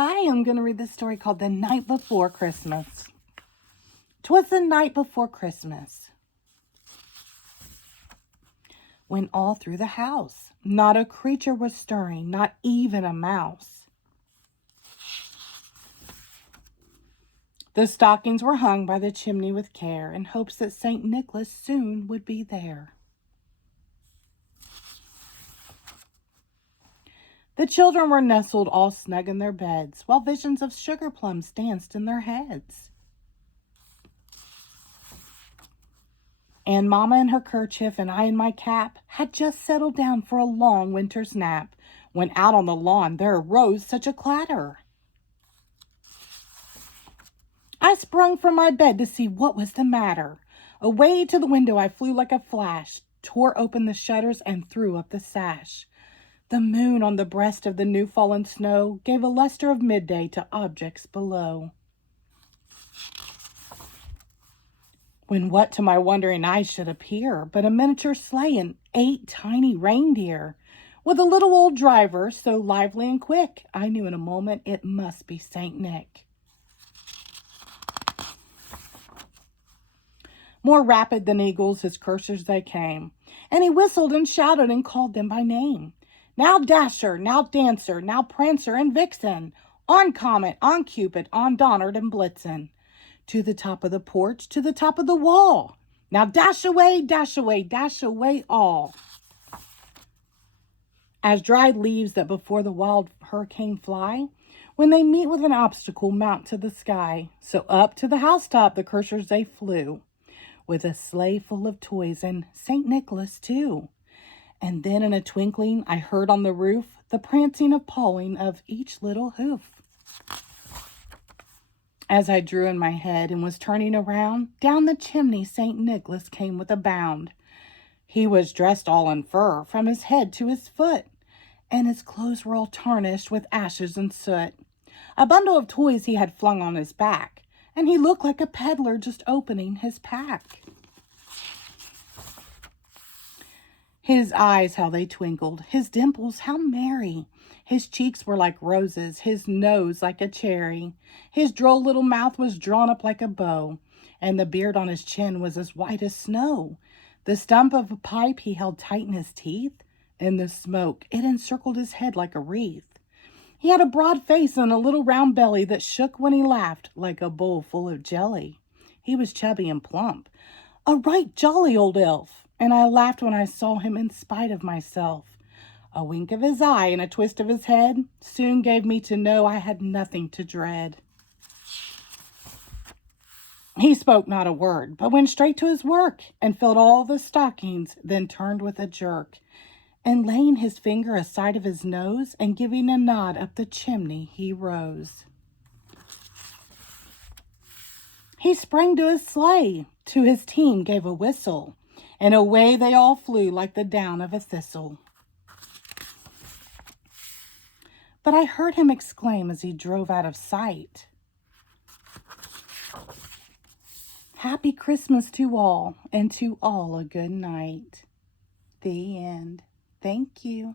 Hi, I'm going to read this story called The Night Before Christmas. 'Twas the night before Christmas, when all through the house not a creature was stirring, not even a mouse. The stockings were hung by the chimney with care, in hopes that St. Nicholas soon would be there. The children were nestled all snug in their beds, while visions of sugar plums danced in their heads. And Mama in her kerchief and I in my cap had just settled down for a long winter's nap, when out on the lawn there arose such a clatter. I sprung from my bed to see what was the matter. Away to the window I flew like a flash, tore open the shutters and threw up the sash. The moon on the breast of the new-fallen snow gave a luster of midday to objects below. When what to my wondering eyes should appear but a miniature sleigh and 8 tiny reindeer, with a little old driver so lively and quick, I knew in a moment it must be St. Nick. More rapid than eagles his coursers they came, and he whistled and shouted and called them by name. Now Dasher, now Dancer, now Prancer and Vixen, on Comet, on Cupid, on Donner and Blitzen, to the top of the porch, to the top of the wall. Now dash away, dash away, dash away all. As dried leaves that before the wild hurricane fly, when they meet with an obstacle, mount to the sky. So up to the housetop the coursers they flew, with a sleigh full of toys and St. Nicholas too. And then in a twinkling I heard on the roof the prancing of pawing of each little hoof. As I drew in my head and was turning around, down the chimney St. Nicholas came with a bound. He was dressed all in fur from his head to his foot, and his clothes were all tarnished with ashes and soot. A bundle of toys he had flung on his back, and he looked like a peddler just opening his pack. His eyes, how they twinkled, his dimples, how merry. His cheeks were like roses, his nose like a cherry. His droll little mouth was drawn up like a bow, and the beard on his chin was as white as snow. The stump of a pipe he held tight in his teeth, and the smoke, it encircled his head like a wreath. He had a broad face and a little round belly that shook when he laughed like a bowl full of jelly. He was chubby and plump, a right jolly old elf, and I laughed when I saw him in spite of myself. A wink of his eye and a twist of his head soon gave me to know I had nothing to dread. He spoke not a word, but went straight to his work and filled all the stockings, then turned with a jerk, and laying his finger aside of his nose and giving a nod up the chimney, he rose. He sprang to his sleigh, to his team gave a whistle, and away they all flew like the down of a thistle. But I heard him exclaim as he drove out of sight, "Happy Christmas to all, and to all a good night." The end. Thank you.